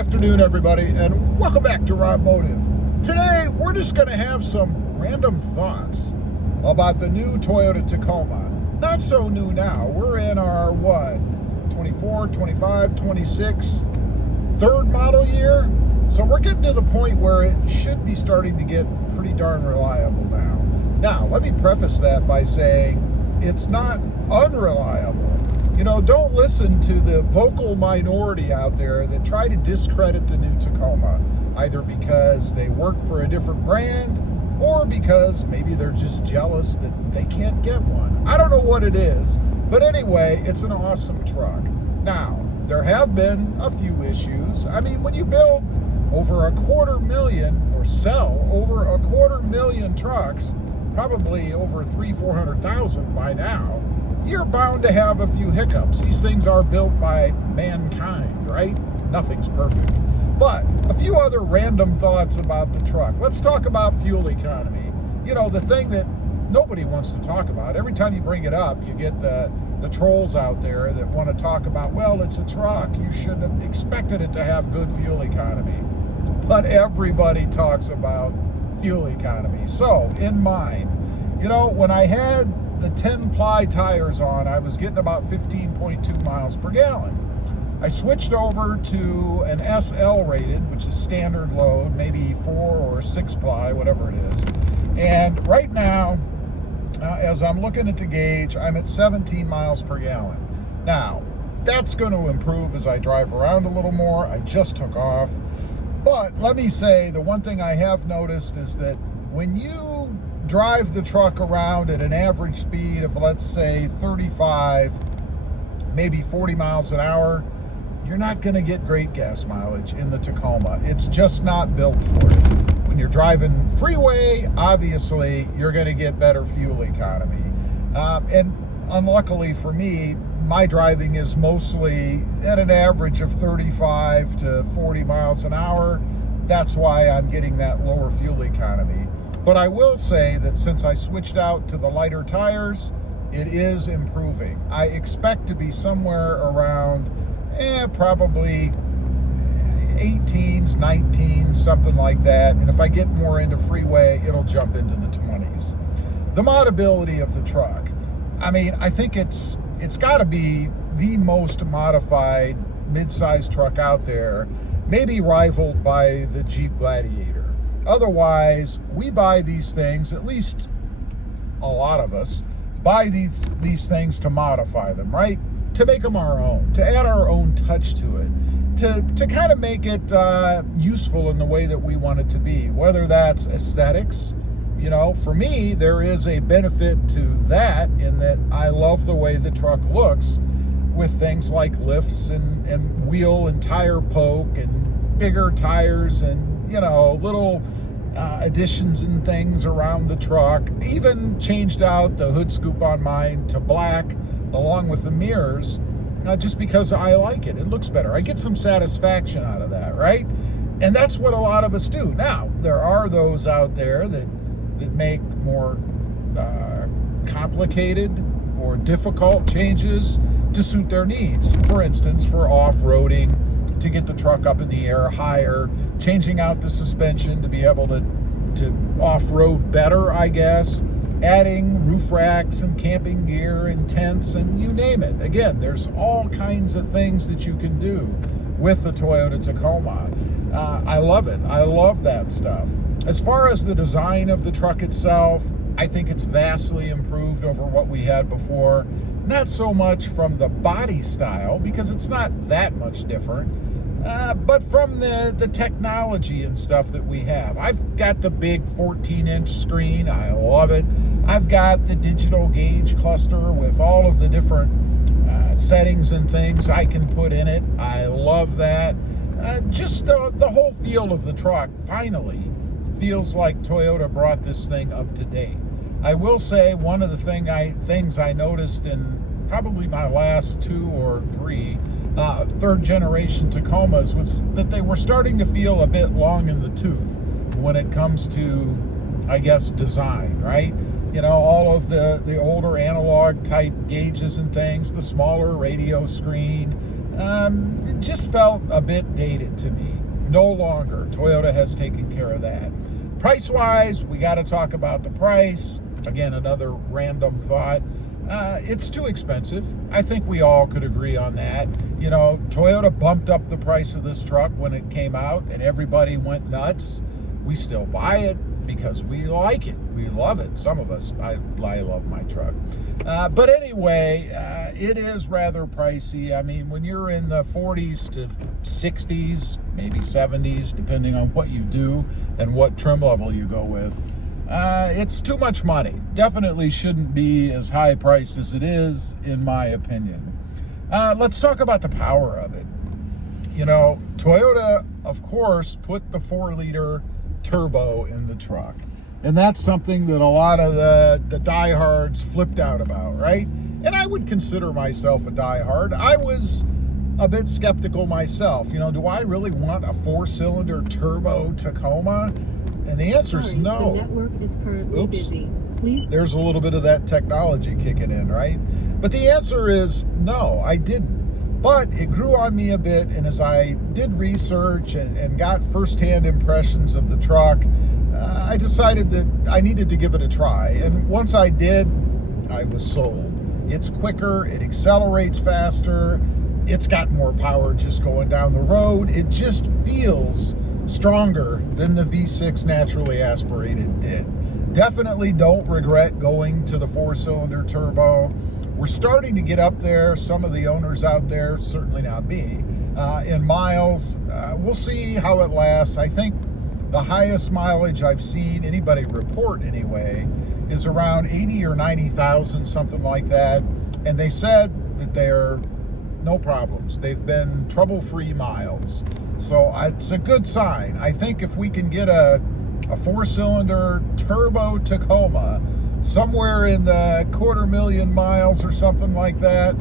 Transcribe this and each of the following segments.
afternoon, everybody, and welcome back to RobMotive. Today, we're just going to have some random thoughts about the new Toyota Tacoma. Not so new now. We're in our, 24, 25, 26, third model year? So we're getting to the point where it should be starting to get pretty darn reliable now. Now, let me preface that by saying it's not unreliable. You know, don't listen to the vocal minority out there that try to discredit the new Tacoma, either because they work for a different brand or because maybe they're just jealous that they can't get one. I don't know what it is, but anyway, it's an awesome truck. Now, there have been a few issues. I mean, when you build over 250,000 or sell over 250,000 trucks, probably over 400,000 by now, you're bound to have a few hiccups. These things are built by mankind, right? Nothing's perfect. But a few other random thoughts about the truck. Let's talk about fuel economy. You know, the thing that nobody wants to talk about. Every time you bring it up, you get the trolls out there that want to talk about, well, it's a truck. You should have expected it to have good fuel economy. But everybody talks about fuel economy. So, in mine, you know, when I had the 10-ply tires on, I was getting about 15.2 miles per gallon. I switched over to an SL rated, which is standard load, maybe 4 or 6-ply, whatever it is. And right now, as I'm looking at the gauge, I'm at 17 miles per gallon. Now, that's going to improve as I drive around a little more. I just took off. But let me say, the one thing I have noticed is that when you drive the truck around at an average speed of, let's say, 35, maybe 40 miles an hour, you're not going to get great gas mileage in the Tacoma. It's just not built for it. When you're driving freeway, obviously, you're going to get better fuel economy. And unluckily for me, my driving is mostly at an average of 35 to 40 miles an hour. That's why I'm getting that lower fuel economy. But I will say that since I switched out to the lighter tires, it is improving. I expect to be somewhere around probably 18s, 19s, something like that. And if I get more into freeway, it'll jump into the 20s. The modability of the truck. I mean, I think it's got to be the most modified mid-size truck out there, maybe rivaled by the Jeep Gladiator. Otherwise, we buy these things, at least a lot of us, buy these things to modify them, right? To make them our own, to add our own touch to it, to kind of make it useful in the way that we want it to be, whether that's aesthetics. You know, for me, there is a benefit to that in that I love the way the truck looks with things like lifts and wheel and tire poke and bigger tires and, you know, little additions and things around the truck. Even changed out the hood scoop on mine to black along with the mirrors just because I like it. It looks better. I get some satisfaction out of that, right? And that's what a lot of us do. Now, there are those out there that make more complicated or difficult changes to suit their needs. For instance, for off-roading, to get the truck up in the air higher, changing out the suspension to be able to off-road better, I guess, adding roof racks and camping gear and tents and you name it. Again, there's all kinds of things that you can do with the Toyota Tacoma. I love it. I love that stuff. As far as the design of the truck itself, I think it's vastly improved over what we had before. Not so much from the body style, because it's not that much different, but from the technology and stuff that we have. I've got the big 14-inch screen. I love it. I've got the digital gauge cluster with all of the different settings and things I can put in it. I love that. Just the whole feel of the truck finally feels like Toyota brought this thing up to date. I will say one of the things I noticed in probably my last 2 or 3 third generation Tacomas was that they were starting to feel a bit long in the tooth when it comes to, I guess, design, right? You know, all of the older analog type gauges and things, the smaller radio screen, it just felt a bit dated to me. No longer. Toyota has taken care of that. Price-wise, we got to talk about the price. Again, another random thought. It's too expensive. I think we all could agree on that. You know, Toyota bumped up the price of this truck when it came out, and everybody went nuts. We still buy it because we like it. We love it. Some of us, I love my truck. But anyway, it is rather pricey. I mean, when you're in the 40s to 60s, maybe 70s, depending on what you do and what trim level you go with, it's too much money. Definitely shouldn't be as high priced as it is, in my opinion. Let's talk about the power of it. You know, Toyota, of course, put the 4-liter turbo in the truck. And that's something that a lot of the diehards flipped out about, right? And I would consider myself a diehard. I was a bit skeptical myself. You know, do I really want a 4-cylinder turbo Tacoma? And the answer is no. The network is currently busy. Please. There's a little bit of that technology kicking in, right? But the answer is no, I didn't. But it grew on me a bit, and as I did research and got firsthand impressions of the truck, I decided that I needed to give it a try. And once I did, I was sold. It's quicker, it accelerates faster, it's got more power just going down the road. It just feels stronger than the V6 naturally aspirated did. Definitely don't regret going to the 4-cylinder turbo. We're starting to get up there. Some of the owners out there, certainly not me, in miles. We'll see how it lasts. I think the highest mileage I've seen anybody report anyway is around 80 or 90,000, something like that. And they said that they're no problems. They've been trouble-free miles. So it's a good sign. I think if we can get a 4-cylinder turbo Tacoma somewhere in the 250,000 miles or something like that,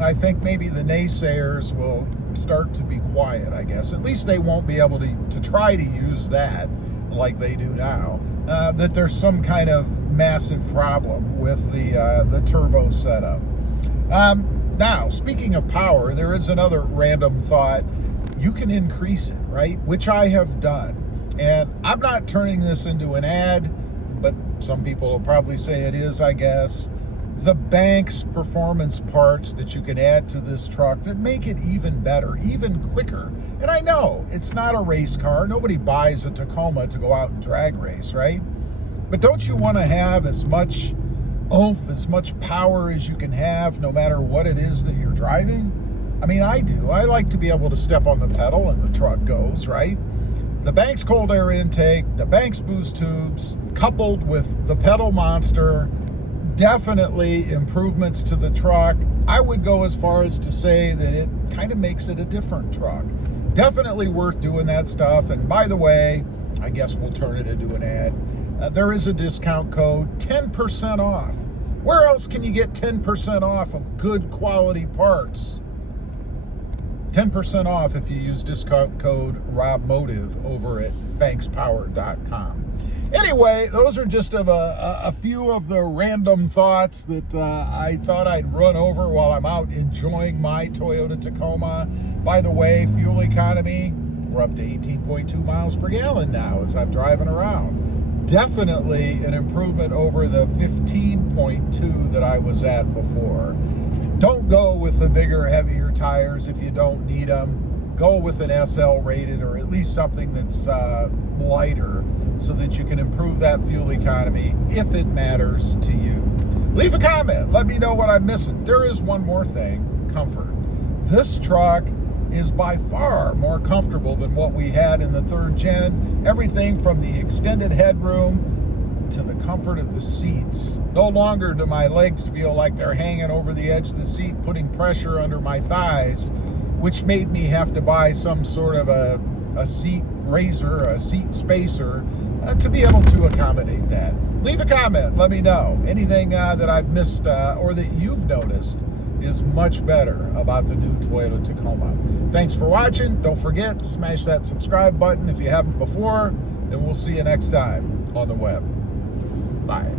I think maybe the naysayers will start to be quiet, I guess. At least they won't be able to try to use that like they do now. That there's some kind of massive problem with the turbo setup. Now, speaking of power, there is another random thought. You can increase it, right? Which I have done. And I'm not turning this into an ad, but some people will probably say it is, I guess. The Banks performance parts that you can add to this truck that make it even better, even quicker. And I know it's not a race car. Nobody buys a Tacoma to go out and drag race, right? But don't you want to have as much oomph, as much power as you can have, no matter what it is that you're driving? I mean, I do. I like to be able to step on the pedal and the truck goes, right? The Banks cold air intake, the Banks boost tubes, coupled with the pedal monster, definitely improvements to the truck. I would go as far as to say that it kind of makes it a different truck. Definitely worth doing that stuff. And by the way, I guess we'll turn it into an ad. There is a discount code, 10% off. Where else can you get 10% off of good quality parts? 10% off if you use discount code RobMotive over at bankspower.com. Anyway, those are just a few of the random thoughts that I thought I'd run over while I'm out enjoying my Toyota Tacoma. By the way, fuel economy, we're up to 18.2 miles per gallon now as I'm driving around. Definitely an improvement over the 15.2 that I was at before. Don't go with the bigger, heavier tires if you don't need them. Go with an SL rated, or at least something that's lighter, so that you can improve that fuel economy if it matters to you. Leave a comment. Let me know what I'm missing. There is one more thing, comfort. This truck is by far more comfortable than what we had in the 3rd gen. Everything from the extended headroom to the comfort of the seats. No longer do my legs feel like they're hanging over the edge of the seat, putting pressure under my thighs, which made me have to buy some sort of a seat raiser, a seat spacer, to be able to accommodate that. Leave a comment. Let me know. Anything that I've missed or that you've noticed is much better about the new Toyota Tacoma. Thanks for watching. Don't forget to smash that subscribe button if you haven't before, and we'll see you next time on the web. Bye.